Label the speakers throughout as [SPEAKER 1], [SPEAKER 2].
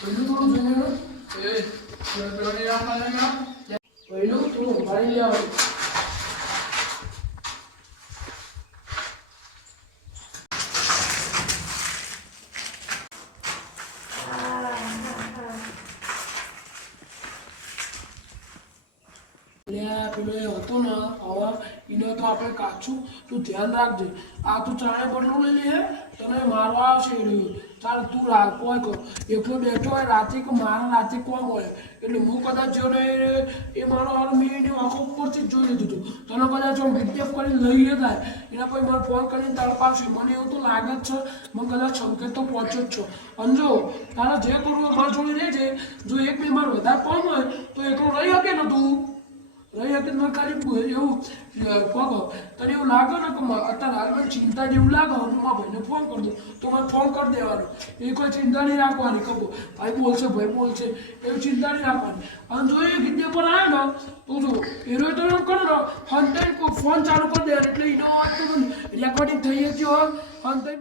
[SPEAKER 1] પેલું થોડું જોઈ લે પેલું તું ભરી લેવાનું લઈ તને કદાચ જો એ લઈ લેતા એના પછી મારો ફોન કરીને તડપાવશે મને એવું તો લાગે જ છે, મને કદાચ સંકેત તો પહોંચ્યો જ છો. અને જો, તારે જે કરવું મારા જોડે રહેજે. જો એક બે માર વધારે કોમ હોય, તો એકલો રહી શકે ને તું? રહી હતી મેં એવું પગો તને એવું લાગે ને કે અત્યારે હાલમાં ચિંતા જેવું લાગે, હું મારા ભાઈને ફોન કરી દઉં તો મને ફોન કરી દેવાનો. એ કોઈ ચિંતા નહીં રાખવાની કહો ભાઈ બોલશે ભાઈ બોલશે, એવી ચિંતા નહીં રાખવાની. અને જો એ ગીતે પર આવે ને, તો જો, એનો તો એમ કરો ને હંતાઈ ફોન ચાલુ કરી દે, એટલે એનો અવાજ તો રેકોર્ડિંગ થઈ ગયો હંતાઈ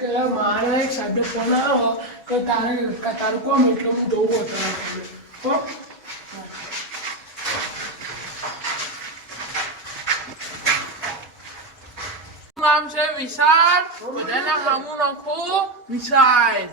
[SPEAKER 1] કે મારે એક સાહેબનો ફોન આવ્યો, કે તારે તારું કોમ એટલે હું જવું હતો તો
[SPEAKER 2] નામ છે વિશાલ બધાના મામું નાખું વિશાલ.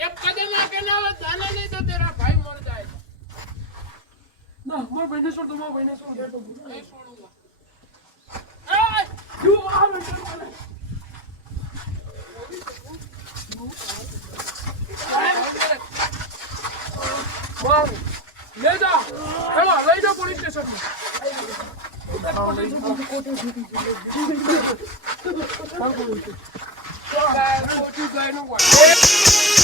[SPEAKER 2] એક કદમ આગે ના જાને નહીં તો તેરા
[SPEAKER 1] ના મારા ભાઈને છોડ દો, મારા ભાઈને છોડ દો.
[SPEAKER 2] છોડું
[SPEAKER 1] એ, જુઓ, આ બેઠો, આ બેઠો. લે જા હેલો લઈ જા પોલીસ સ્ટેશનમાં
[SPEAKER 2] ગાય ખોટી ગાયનું વાળ.